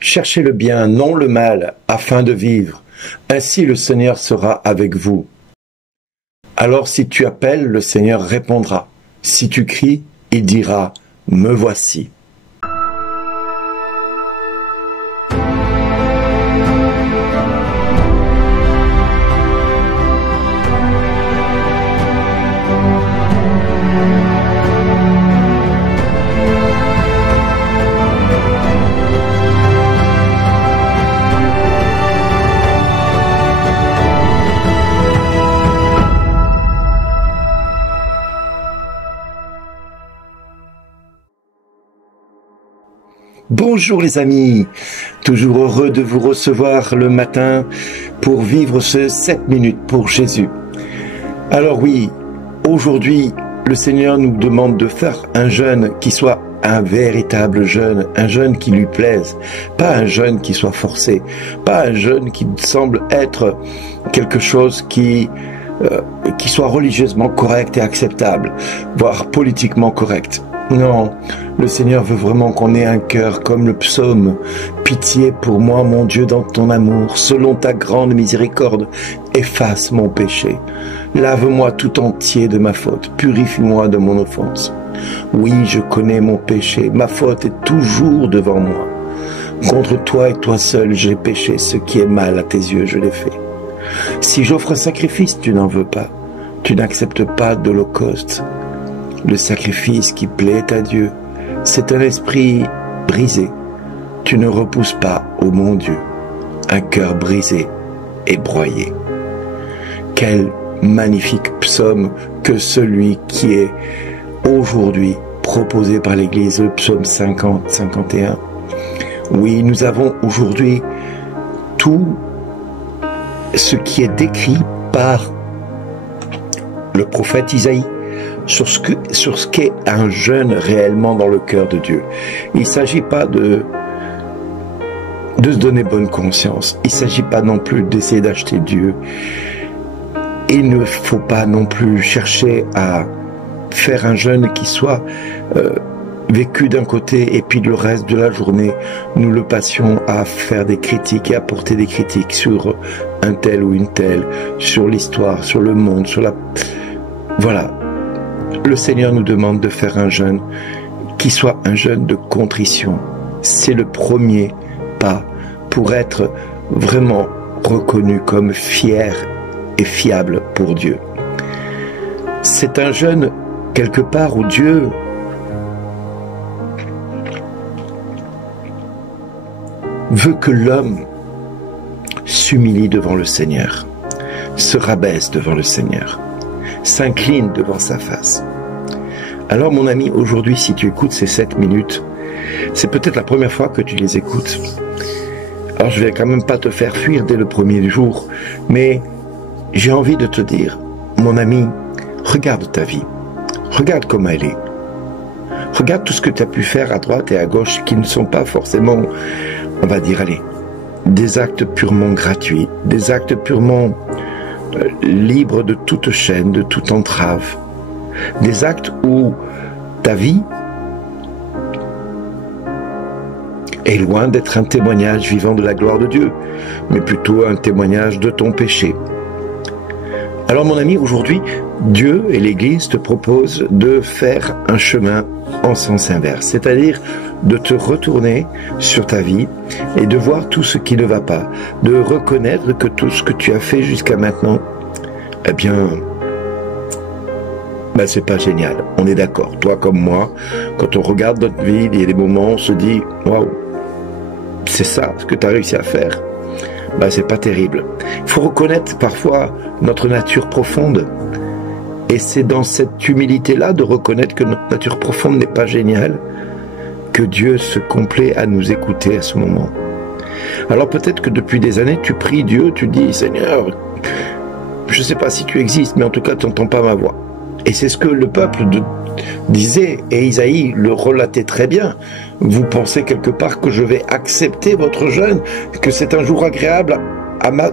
Cherchez le bien, non le mal, afin de vivre. Ainsi le Seigneur sera avec vous. Alors si tu appelles, le Seigneur répondra. Si tu cries, il dira, me voici. Bonjour les amis, toujours heureux de vous recevoir le matin pour vivre ce 7 minutes pour Jésus. Alors oui, aujourd'hui, le Seigneur nous demande de faire un jeûne qui soit un véritable jeûne, un jeûne qui lui plaise, pas un jeûne qui soit forcé, pas un jeûne qui semble être quelque chose qui soit religieusement correct et acceptable, voire politiquement correct. Non, le Seigneur veut vraiment qu'on ait un cœur comme le psaume. Pitié pour moi, mon Dieu, dans ton amour, selon ta grande miséricorde, efface mon péché. Lave-moi tout entier de ma faute, purifie-moi de mon offense. Oui, je connais mon péché, ma faute est toujours devant moi. Contre toi et toi seul, j'ai péché, ce qui est mal à tes yeux, je l'ai fait. Si j'offre un sacrifice, tu n'en veux pas. Tu n'acceptes pas d'holocauste. Le sacrifice qui plaît à Dieu, c'est un esprit brisé. Tu ne repousses pas, ô mon Dieu, un cœur brisé et broyé. Quel magnifique psaume que celui qui est aujourd'hui proposé par l'Église, le psaume 50, 51. Oui, nous avons aujourd'hui tout ce qui est décrit par le prophète Isaïe sur ce qu'est un jeûne réellement dans le cœur de Dieu. Il ne s'agit pas de se donner bonne conscience. Il ne s'agit pas non plus d'essayer d'acheter Dieu. Il ne faut pas non plus chercher à faire un jeûne qui soit vécu d'un côté et puis le reste de la journée, nous le passions à faire des critiques et à porter des critiques sur un tel ou une telle, sur l'histoire, sur le monde, sur la... Voilà. Le Seigneur nous demande de faire un jeûne qui soit un jeûne de contrition. C'est le premier pas pour être vraiment reconnu comme fier et fiable pour Dieu. C'est un jeûne quelque part où Dieu veut que l'homme s'humilie devant le Seigneur, se rabaisse devant le Seigneur, s'incline devant sa face. Alors mon ami, aujourd'hui, si tu écoutes ces 7 minutes, c'est peut-être la première fois que tu les écoutes. Alors je vais quand même pas te faire fuir dès le premier jour, mais j'ai envie de te dire, mon ami, regarde ta vie, regarde comment elle est. Regarde tout ce que tu as pu faire à droite et à gauche qui ne sont pas forcément, on va dire, allez, des actes purement gratuits, des actes purement libres de toute chaîne, de toute entrave. Des actes où ta vie est loin d'être un témoignage vivant de la gloire de Dieu, mais plutôt un témoignage de ton péché. Alors mon ami, aujourd'hui, Dieu et l'Église te proposent de faire un chemin en sens inverse, c'est-à-dire de te retourner sur ta vie et de voir tout ce qui ne va pas, de reconnaître que tout ce que tu as fait jusqu'à maintenant, eh bien, c'est pas génial. On est d'accord, toi comme moi, quand on regarde notre vie, il y a des moments où on se dit, waouh, c'est ça ce que tu as réussi à faire. C'est pas terrible. Il faut reconnaître parfois notre nature profonde. Et c'est dans cette humilité-là de reconnaître que notre nature profonde n'est pas géniale, que Dieu se complaît à nous écouter à ce moment. Alors peut-être que depuis des années, tu pries Dieu, tu dis, Seigneur, je ne sais pas si tu existes, mais en tout cas, tu n'entends pas ma voix. Et c'est ce que le peuple disait, et Isaïe le relatait très bien. Vous pensez quelque part que je vais accepter votre jeûne, que c'est un jour agréable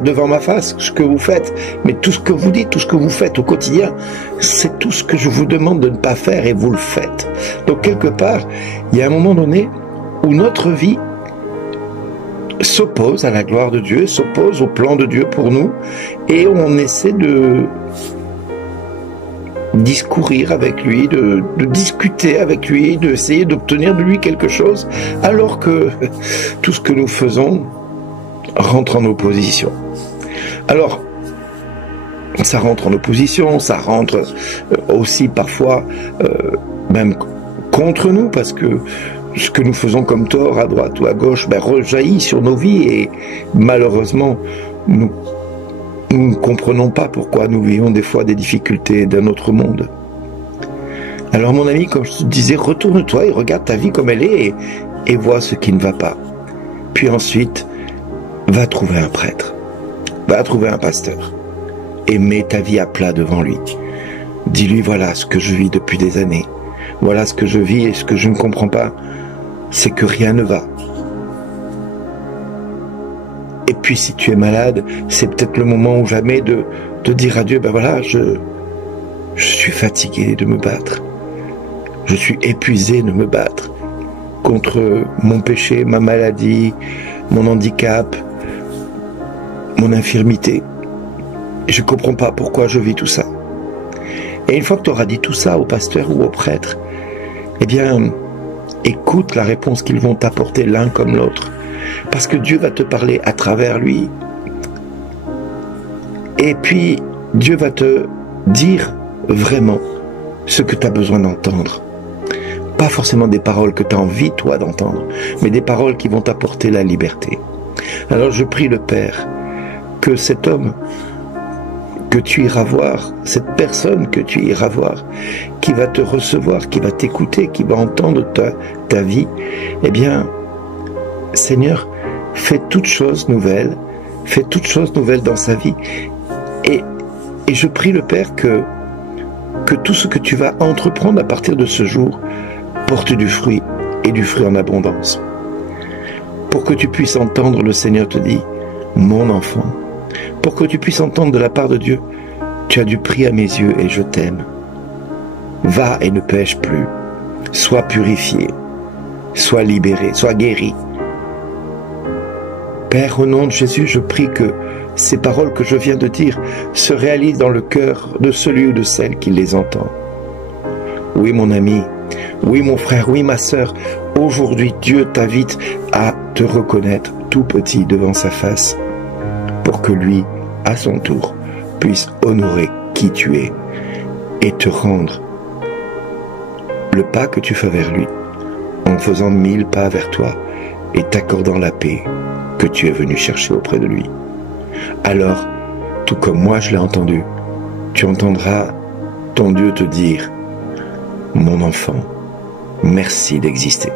devant ma face, ce que vous faites. Mais tout ce que vous dites, tout ce que vous faites au quotidien, c'est tout ce que je vous demande de ne pas faire et vous le faites. Donc quelque part, il y a un moment donné où notre vie s'oppose à la gloire de Dieu, s'oppose au plan de Dieu pour nous, et on essaie de discourir avec lui, de discuter avec lui, d'essayer d'obtenir de lui quelque chose, alors que tout ce que nous faisons rentre en opposition. Alors, ça rentre en opposition, ça rentre aussi parfois même contre nous, parce que ce que nous faisons comme tort à droite ou à gauche rejaillit sur nos vies, et malheureusement nous ne comprenons pas pourquoi nous vivons des fois des difficultés d'un autre monde. Alors mon ami, comme je te disais, retourne-toi et regarde ta vie comme elle est, et vois ce qui ne va pas. Puis ensuite, va trouver un prêtre, va trouver un pasteur, et mets ta vie à plat devant lui. Dis-lui, voilà ce que je vis depuis des années, voilà ce que je vis, et ce que je ne comprends pas, c'est que rien ne va. Et puis si tu es malade, c'est peut-être le moment ou jamais de dire à Dieu, voilà, je suis fatigué de me battre. Je suis épuisé de me battre contre mon péché, ma maladie, mon handicap, mon infirmité. Je ne comprends pas pourquoi je vis tout ça. Et une fois que tu auras dit tout ça au pasteur ou au prêtre, eh bien, écoute la réponse qu'ils vont t'apporter l'un comme l'autre. Parce que Dieu va te parler à travers lui. Et puis, Dieu va te dire vraiment ce que tu as besoin d'entendre. Pas forcément des paroles que tu as envie, toi, d'entendre, mais des paroles qui vont t'apporter la liberté. Alors je prie le Père que cet homme que tu iras voir, cette personne que tu iras voir, qui va te recevoir, qui va t'écouter, qui va entendre ta vie, eh bien, Seigneur, fais toutes choses nouvelles, fais toutes choses nouvelles dans sa vie. Et je prie le Père que tout ce que tu vas entreprendre à partir de ce jour porte du fruit, et du fruit en abondance. Pour que tu puisses entendre le Seigneur te dire, mon enfant, pour que tu puisses entendre de la part de Dieu, tu as du prix à mes yeux et je t'aime. Va et ne pêche plus, sois purifié, sois libéré, sois guéri. Père, au nom de Jésus, je prie que ces paroles que je viens de dire se réalisent dans le cœur de celui ou de celle qui les entend. Oui, mon ami, oui, mon frère, oui, ma sœur, aujourd'hui, Dieu t'invite à te reconnaître tout petit devant sa face pour que lui, à son tour, puisse honorer qui tu es et te rendre le pas que tu fais vers lui en faisant 1000 pas vers toi et t'accordant la paix que tu es venu chercher auprès de lui. Alors, tout comme moi je l'ai entendu, tu entendras ton Dieu te dire, mon enfant, merci d'exister.